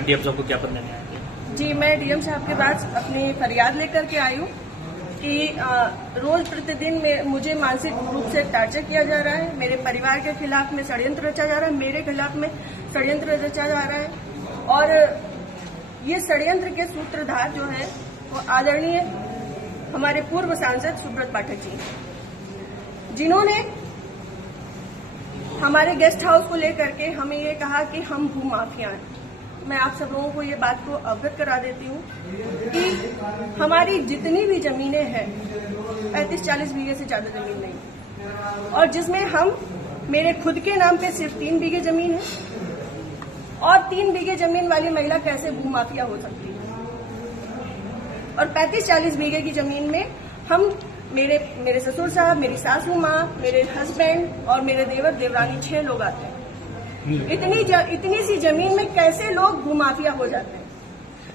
DM साहब को ज्ञापन देने आए थे? जी, मैं डीएम साहब के पास अपनी फरियाद लेकर के आई हूँ कि रोज प्रतिदिन में मुझे मानसिक रूप से टार्चर किया जा रहा है। मेरे परिवार के खिलाफ में षड्यंत्र रचा जा रहा है, मेरे खिलाफ में षड्यंत्र रचा जा रहा है। और ये षड्यंत्र के सूत्रधार जो है वो आदरणीय हमारे पूर्व सांसद सुब्रत पाठक जी, जिन्होंने हमारे गेस्ट हाउस को लेकर के हमें ये कहा कि हम भूमाफिया हैं। मैं आप सब लोगों को ये बात को अवगत करा देती हूँ कि हमारी जितनी भी जमीनें हैं 35-40 बीघे से ज्यादा जमीन नहीं, और जिसमें हम मेरे खुद के नाम पे सिर्फ 3 बीघे जमीन है। और 3 बीघे जमीन वाली महिला कैसे भूमाफिया हो सकती है? और 35-40 बीघे की जमीन में हम मेरे ससुर साहब, मेरी सासू माँ, मेरे हस्बैंड और मेरे देवर देवरानी 6 लोग आते हैं। इतनी सी जमीन में कैसे लोग भूमाफिया हो जाते हैं?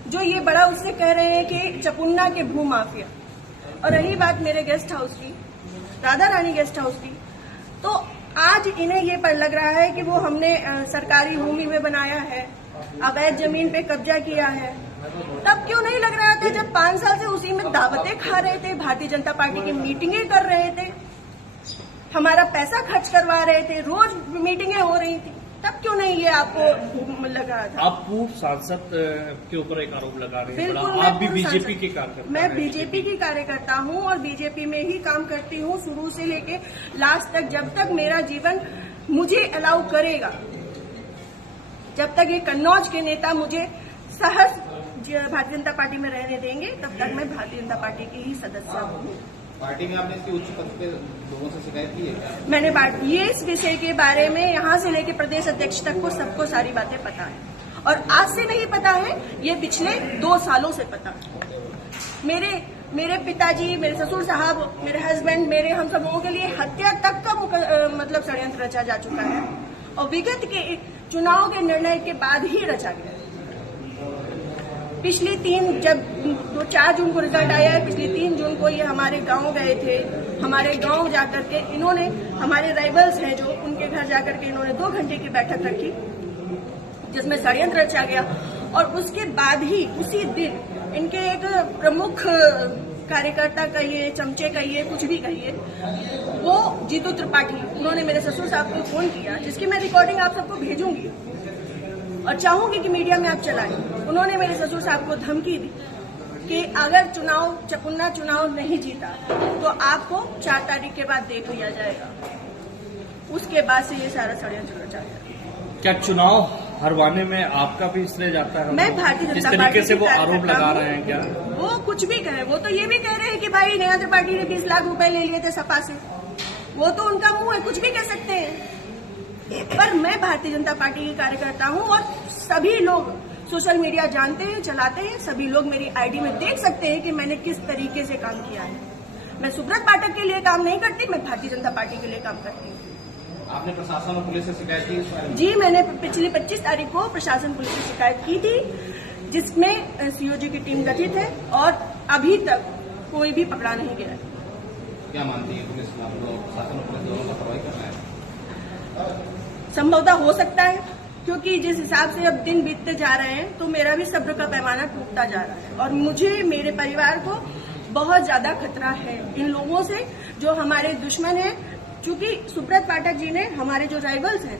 जो ये बड़ा उससे कह रहे हैं कि चपुन्ना के भूमाफिया। और रही बात मेरे गेस्ट हाउस की, राधा रानी गेस्ट हाउस की, तो आज इन्हें ये पर लग रहा है कि वो हमने सरकारी भूमि में बनाया है, अवैध जमीन पे कब्जा किया है। तब क्यों नहीं लग रहा था जब 5 साल से उसी में दावतें खा रहे थे, भारतीय जनता पार्टी की मीटिंगें कर रहे थे, हमारा पैसा खर्च करवा रहे थे, रोज मीटिंगें हो रही थी, तब क्यों नहीं ये आपको लग रहा था? आप पूर्व सांसद के ऊपर एक आरोप लगा रहे हैं। बिल्कुल, आप भी बीजेपी के कार्यकर्ता? मैं बीजेपी की कार्यकर्ता हूँ और बीजेपी में ही काम करती हूँ शुरू से लेके लास्ट तक। जब तक मेरा जीवन मुझे अलाउ करेगा, जब तक ये कन्नौज के नेता मुझे सहज भारतीय जनता पार्टी में रहने देंगे, तब तक मैं भारतीय जनता पार्टी की ही सदस्य हूँ। पार्टी में आपने इसकी उच्च पद पे लोगों से शिकायत की है? मैंने ये इस विषय के बारे में यहाँ से लेकर प्रदेश अध्यक्ष तक को सबको सारी बातें पता है, और आज से नहीं पता है, ये पिछले 2 सालों से पता है। मेरे पिताजी, मेरे ससुर साहब, मेरे हस्बैंड, हम सब लोगों के लिए हत्या तक का मतलब षड्यंत्र रचा जा चुका है, और विगत के चुनाव के निर्णय के बाद ही रचा गया। पिछली 4 जून को रिजल्ट आया है, पिछली 3 जून को ये हमारे गांव गए थे। हमारे गांव जाकर के इन्होंने, हमारे राइवल्स हैं जो, उनके घर जाकर के इन्होंने 2 घंटे की बैठक रखी जिसमें षड्यंत्र रचा गया। और उसके बाद ही उसी दिन इनके एक प्रमुख कार्यकर्ता कहिए, चमचे कहिए, कुछ भी कहिए, वो जीतू त्रिपाठी, उन्होंने मेरे ससुर साहब को फोन किया, जिसकी मैं रिकॉर्डिंग आप सबको भेजूंगी और चाहूंगी कि मीडिया में आप चलाएं। उन्होंने मेरे ससुर साहब को धमकी दी कि अगर चपुन्ना चुनाव नहीं जीता तो आपको 4 तारीख के बाद देख लिया जाएगा। उसके बाद से ये सारा षड्यंत्र रचा गया। क्या चुनाव हरवाने में आपका भी इसलिए जाता है? मैं भारतीय जनता पार्टी तरीके से वो आरोप लगा रहे हैं क्या? वो कुछ भी कहे, वो तो ये भी कह रहे हैं कि भाई नया त्रिपाठी ने 20 लाख रुपए ले लिए थे सपा से। वो तो उनका मुंह है, कुछ भी कह सकते हैं। पर मैं भारतीय जनता पार्टी की कार्यकर्ता हूँ और सभी लोग सोशल मीडिया जानते हैं, चलाते हैं, सभी लोग मेरी आईडी में देख सकते हैं कि मैंने किस तरीके से काम किया है। मैं सुब्रत पाठक के लिए काम नहीं करती, मैं भारतीय जनता पार्टी के लिए काम करती हूँ। आपने प्रशासन और पुलिस से शिकायत की इस बारे में? जी, मैंने पिछली 25 तारीख को प्रशासन पुलिस से शिकायत की थी, जिसमें सीओजी की टीम गठित है और अभी तक कोई भी पकड़ा नहीं गया है। क्या मानती है पुलिस, प्रशासन और पुलिस दोनों लापरवाही कर रहे हैं? संभवतः हो सकता है, क्योंकि जिस हिसाब से अब दिन बीतते जा रहे हैं तो मेरा भी सब्र का पैमाना टूटता जा रहा है, और मुझे, मेरे परिवार को बहुत ज्यादा खतरा है इन लोगों से जो हमारे दुश्मन हैं। क्योंकि सुब्रत पाठक जी ने, हमारे जो राइवल्स हैं,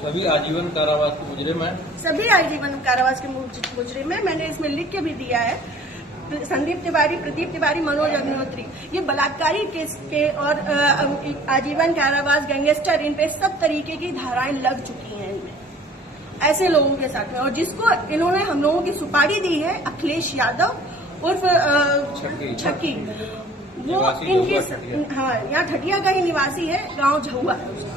सभी आजीवन कारावास के मुजरिम हैं। सभी आजीवन कारावास के मुजरिम हैं। मैंने इसमें लिख के भी दिया है, संदीप तिवारी, प्रदीप तिवारी, मनोज अग्निहोत्री, ये बलात्कारी केस पे और आजीवन कारावास, गैंगस्टर, इन पे सब तरीके की धाराएं लग चुकी हैं इनमें, ऐसे लोगों के साथ में। और जिसको इन्होंने हम लोगों की सुपारी दी है, अखिलेश यादव उर्फ छक्की, वो इनकी, हाँ, यहाँ ठटिया का ही निवासी है, गांव झहुआ है उसका।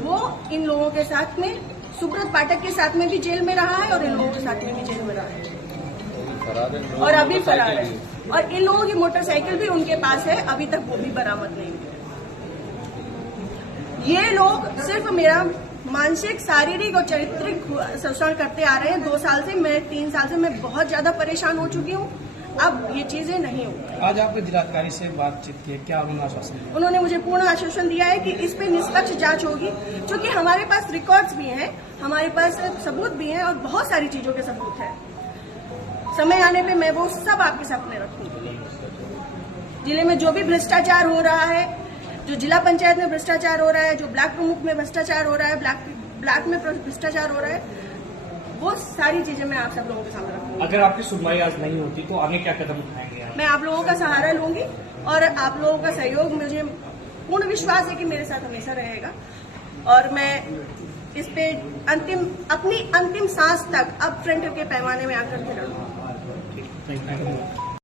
वो इन लोगों के साथ में, सुब्रत पाठक के साथ में भी जेल में रहा है और इन लोगों के साथ में भी जेल में रहा है और अभी फरार है। और इन लोगों की मोटरसाइकिल भी उनके पास है, अभी तक वो भी बरामद नहीं हुई। ये लोग सिर्फ मेरा मानसिक, शारीरिक और चारित्रिक शोषण करते आ रहे हैं 2 साल से। मैं 3 साल से मैं बहुत ज्यादा परेशान हो चुकी हूँ। अब ये चीजें नहीं होंगी। आज आपने जिलाधिकारी से बातचीत की, क्या उन्होंने आश्वासन दिया? उन्होंने मुझे पूर्ण आश्वासन दिया है कि इस पे निष्पक्ष जांच होगी, क्योंकि हमारे पास रिकॉर्ड्स भी हैं, हमारे पास सबूत भी हैं और बहुत सारी चीजों के सबूत हैं। समय आने पे मैं वो सब आपके सामने रखूंगी। जिले में जो भी भ्रष्टाचार हो रहा है, जो जिला पंचायत में भ्रष्टाचार हो रहा है, जो ब्लॉक प्रमुख में भ्रष्टाचार हो रहा है, ब्लॉक में भ्रष्टाचार हो रहा है, वो सारी चीजें मैं आप सब लोगों के सामने रखूंगी। अगर आपकी सुनवाई आज नहीं होती तो आगे क्या कदम उठाएंगे आप? मैं आप लोगों का सहारा लूंगी और आप लोगों का सहयोग, मुझे पूर्ण विश्वास है कि मेरे साथ हमेशा रहेगा और मैं इस पे अपनी अंतिम सांस तक अब फ्रंट के पैमाने में आकर के लड़ूंगी। Thank you.